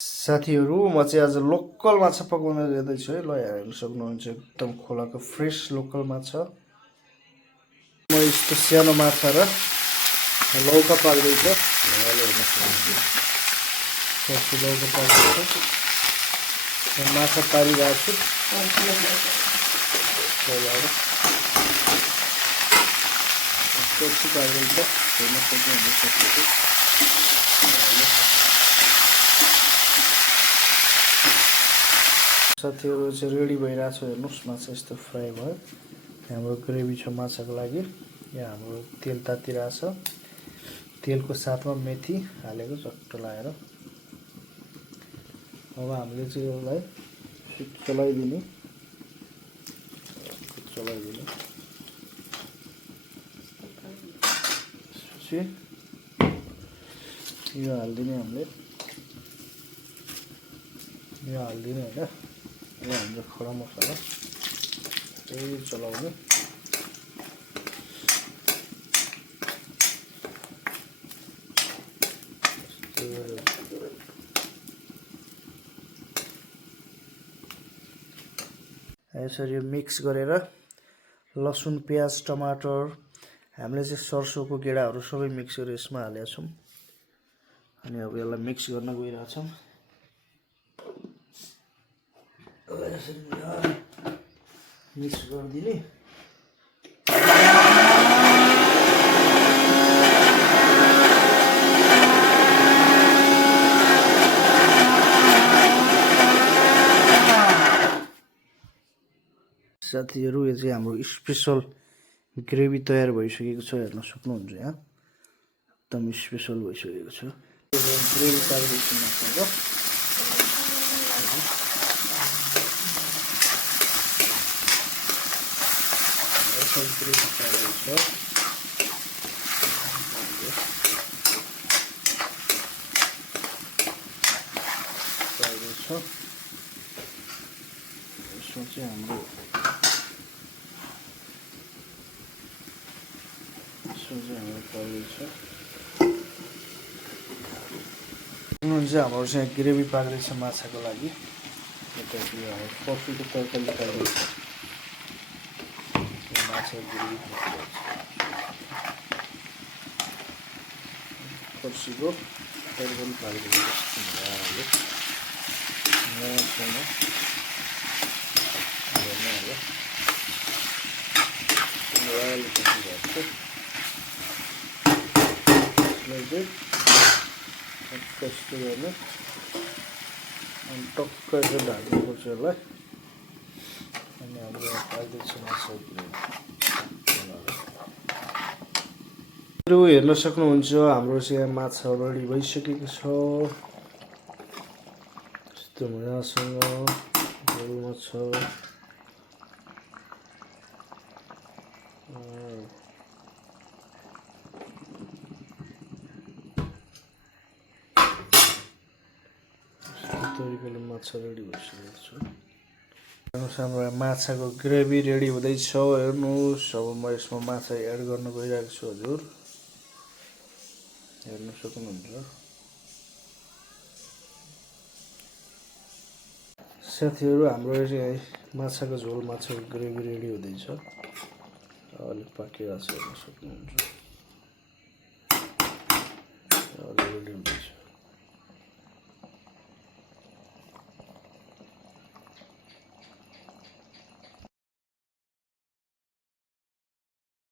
साथीहरु म चाहिँ आज लोकल माछा पकाउन जाँदैछु है। ल हेर्न सक्नुहुन्छ एकदम खोलाको फ्रेश लोकल माछा। म यस्तो सानो माछा र लौका पाल्दैछ। लौका पाल्दैछ। माछा पारिरहेको छु। कोसी पाल्दैछ। हेर्न सक्नुहुन्छ। साथीहरु चाहिँ रेडी भइरहेको छ। हेर्नुस् माछा यस्तो फ्राई भयो। हाम्रो ग्रेभी छ माछाको लागि। यहाँ हाम्रो तेल तातिरहेको छ। तेलको साथमा मेथी हालेको चट्ट लाएर अब हामीले चाहिँ यसलाई चलाइदिने यो हाल्दिने हामीले यो हाल्दिने हैन। यो हाम्रो खडा मसला यही चलाउने। यसरी मिक्स गरेर लसुन प्याज टमाटर हामीले चाहिँ सरसोको गेडाहरू सबै मिक्स गरेर यसमा हालेका छौं। अनि अब यसलाई मिक्स गर्न गइरहेका छौं। मिक्स गरिदिने। साथीहरु यो चाहिँ हाम्रो स्पेशल ग्रेभी तयार भइसकेको छ। हेर्न सक्नुहुन्छ यहाँ एकदम स्पेशल भइसकेको छ। ग्रेभी पारिदिन्छु माछाको। ग्रेभी पारिदिन्छु। यसमा चाहिँ हाम्रो हाम्रो चाहिँ ग्रेभी पार्दैछ माछाको लागि। कफीको तरकारी पार्दैछ माछा ग्रेभी। फर्सीको तरकारी पार्दैछ। कस्तो गर्ने अनि टक्क चाहिँ ढाल्नुपर्छ यसलाई। अनि हाम्रो पाल्दैछ माछा ग्रेभी। हेर्न सक्नुहुन्छ हाम्रो चाहिँ माछा रेडी भइसकेको छ। यस्तो मजासँग झोलमा छ। तरिकाले माछा रेडी भइसकेको छ। हाम्रो माछाको ग्रेभी रेडी हुँदैछ। हेर्नुस् अब म यसमा माछा एड गर्न गइरहेको छु। हजुर हेर्न सक्नुहुन्छ। साथीहरु हाम्रो माछाको झोल माछाको ग्रेभी रेडी हुँदैछ। अलिक पाकिरहेको छ। हेर्न सक्नुहुन्छ।